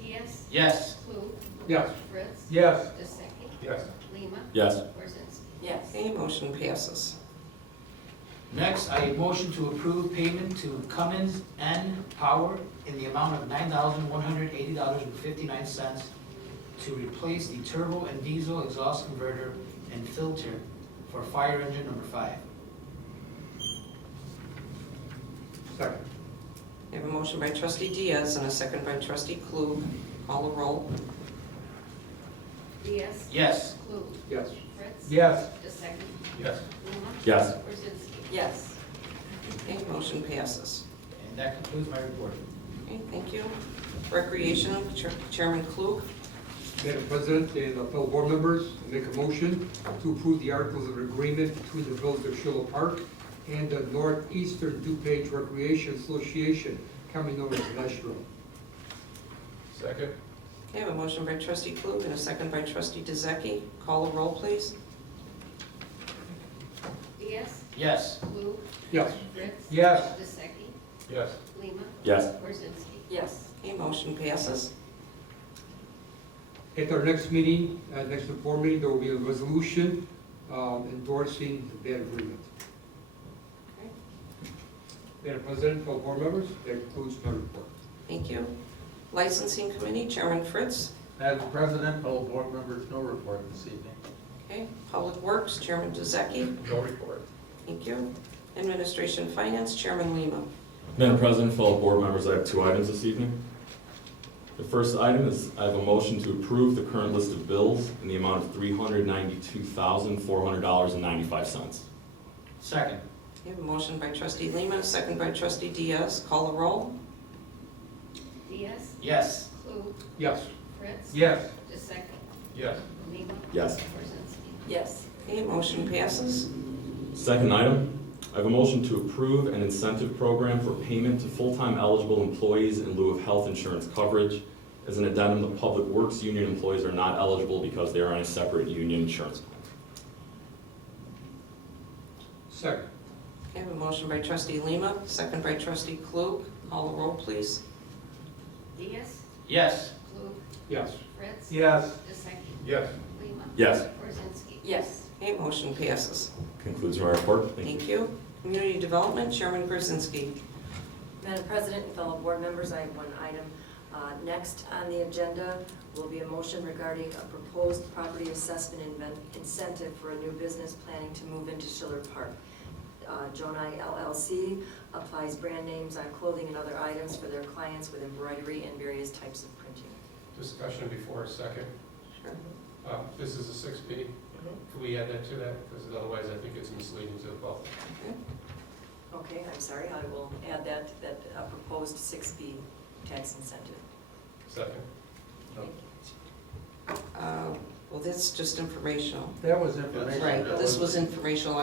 Diaz? Yes. Klug? Yes. Fritz? Yes. Giuseppe? Yes. Lima? Yes. Worzynski? Yes. Okay, motion passes. Next, I motion to approve payment to Cummins N Power in the amount of $9,180.59 to replace the turbo and diesel exhaust converter and filter for fire engine number 5. Second. I have a motion by trustee Diaz and a second by trustee Klug. Call the roll. Diaz? Yes. Klug? Yes. Fritz? Yes. Giuseppe? Yes. Lima? Yes. Worzynski? Yes. Okay, motion passes. And that concludes my report. Okay, thank you. Recreation, Chairman Klug. Madam President and fellow board members, I make a motion to approve the articles of agreement between the Village of Schiller Park and the Northeastern DuPage Recreation Association, commonly known as NESTRO. Second? Okay, I have a motion by trustee Klug and a second by trustee Dezeki. Call the roll, please. Diaz? Yes. Klug? Yes. Fritz? Yes. Giuseppe? Yes. Lima? Yes. Worzynski? Yes. Okay, motion passes. At our next meeting, next board meeting, there will be a resolution endorsing that agreement. Okay, Madam President, fellow board members, that concludes my report. thank you. Licensing Committee, Chairman Fritz. Madam President, fellow board members, no report this evening. Okay, Public Works, Chairman Dezeki. No report. Thank you. Administration Finance, Chairman Lima. Madam President, fellow board members, I have 2 items this evening. The first item is I have a motion to approve the current list of bills in the amount of $392,400.95. Second. We have a motion by trustee Lima, a second by trustee Diaz. Call the roll. Diaz? Yes. Klug? Yes. Fritz? Yes. Giuseppe? Yes. Lima? Yes. Worzynski? Yes. Okay, motion passes. Second item, I have a motion to approve an incentive program for payment to full-time eligible employees in lieu of health insurance coverage. As an addendum, the Public Works Union employees are not eligible because they are on a separate union insurance plan. Second. Okay, I have a motion by trustee Lima, second by trustee Klug. Call the roll, please. Diaz? Yes. Klug? Yes. Fritz? Yes. Giuseppe? Yes. Lima? Yes. Worzynski? Yes. Okay, motion passes. Concludes my report. Thank you. Thank you. Community Development, Chairman Brzezinski. Madam President and fellow board members, I have 1 item. Next on the agenda will be a motion regarding a proposed property assessment incentive for a new business planning to move into Schiller Park. Jonai LLC applies brand names on clothing and other items for their clients with embroidery and various types of printing. Discussion before a second. Sure. This is a 6B. Can we add that to that? Because otherwise I think it's misleading to the public. Okay, I'm sorry, I will add that proposed 6B tax incentive. Second. Well, that's just informational. That was information. Right, this was informational,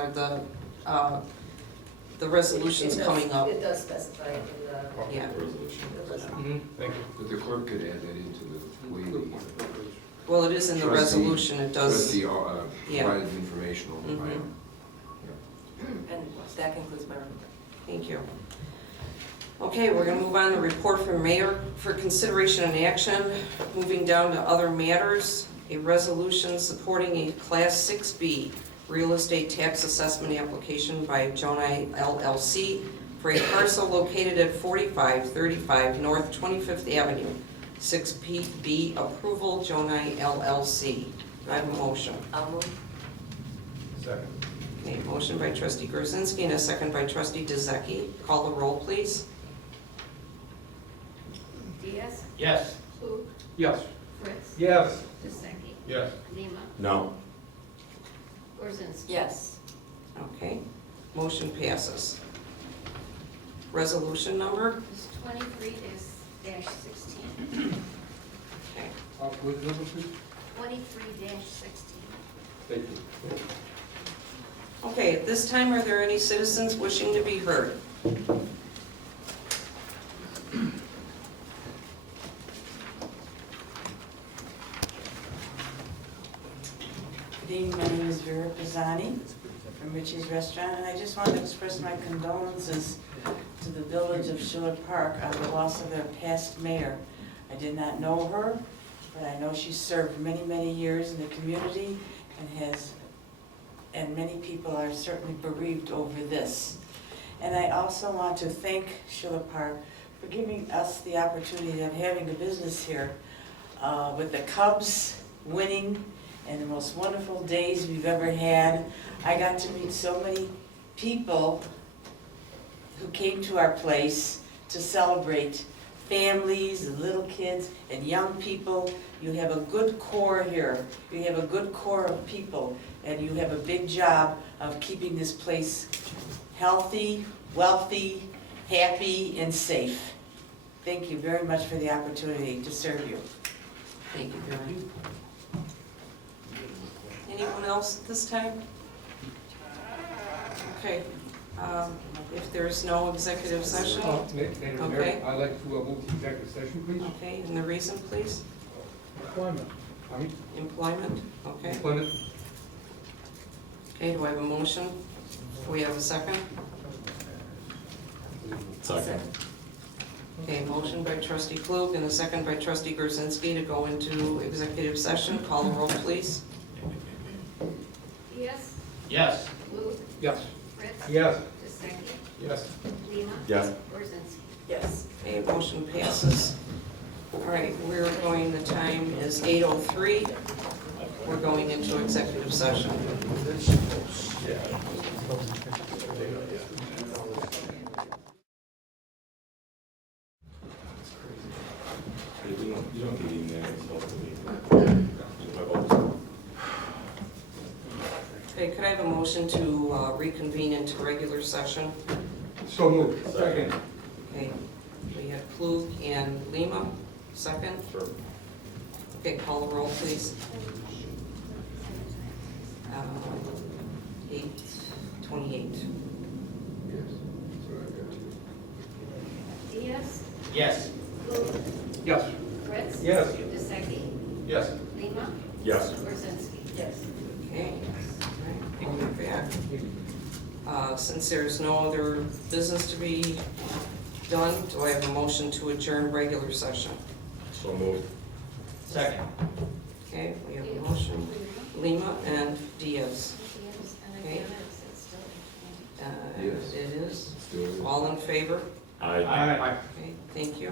the resolution's coming up. It does specify in the. Yeah. Thank you. But the clerk could add that into the way the Well, it is in the trustee- resolution, it does. trustee, Yeah. provided informational Mhm. item. And that concludes my report. Thank you. Okay, we're gonna move on to report from mayor for consideration and action. Moving down to other matters, a resolution supporting a Class 6B real estate tax assessment application by Jonai LLC for a parcel located at 4535 North 25th Avenue. 6B approval, Jonai LLC. Do I have a motion? I'll move. Second. Okay, motion by trustee Grzinski and a second by trustee DeZeki. Call the roll, please. Diaz, Yes. Klug, Yes. Fritz, Yes. Disseki, Yes. Lima, No. Gorzinski. Yes. Okay, motion passes. Resolution number? It's 23-16. Okay. What number, please? 23-16. Thank you. Okay, at this time, are there any citizens wishing to be heard? Good evening, my name is Vera Pisani from Richie's Restaurant, and I just wanted to express my condolences to the village of Schiller Park on the loss of their past mayor. I did not know her, but I know she served many, many years in the community and many people are certainly bereaved over this. And I also want to thank Schiller Park for giving us the opportunity of having a business here with the Cubs winning and the most wonderful days we've ever had. I got to meet so many people who came to our place to celebrate, families and little kids and young people. You have a good core here. You have a good core of people, and you have a big job of keeping this place healthy, wealthy, happy, and safe. Thank you very much for the opportunity to serve you. Thank you, Vera. Anyone else at this time? Okay, if there's no executive session, Madam Mayor, okay. I'd like to move to executive session, please. Okay, and the reason, please? Employment. Employment, okay. Employment. Okay, do I have a motion? Do we have a second? Second. Okay, motion by trustee Klug and a second by trustee Grzinski to go into executive session. Call the roll, please. Diaz, Yes. Klug, Yes. Fritz. Yes. Disseki, Yes. Lima. Yes. Gorzinski. Yes. Okay, motion passes. All right, we're going, the time is 8:03. We're going into executive session. You don't get in there. Okay, could I have a motion to reconvene into regular session? So moved. Second. Okay, we have Klug and Lima, second? Sure. Okay, call the roll, please. 8:28. Diaz, Yes. Klug, Yes. Fritz. Yes. Disseki, Yes. Lima. Yes. Gorzinski. Yes. Okay, all right, taking it back. Since there's no other business to be done, do I have a motion to adjourn regular session? So moved. Second. Okay, we have a motion, Lima and Diaz. Diaz, and Okay. again, it's still. Yes. It is. Let's do it. All in favor? Aye. Aye. Okay, thank you.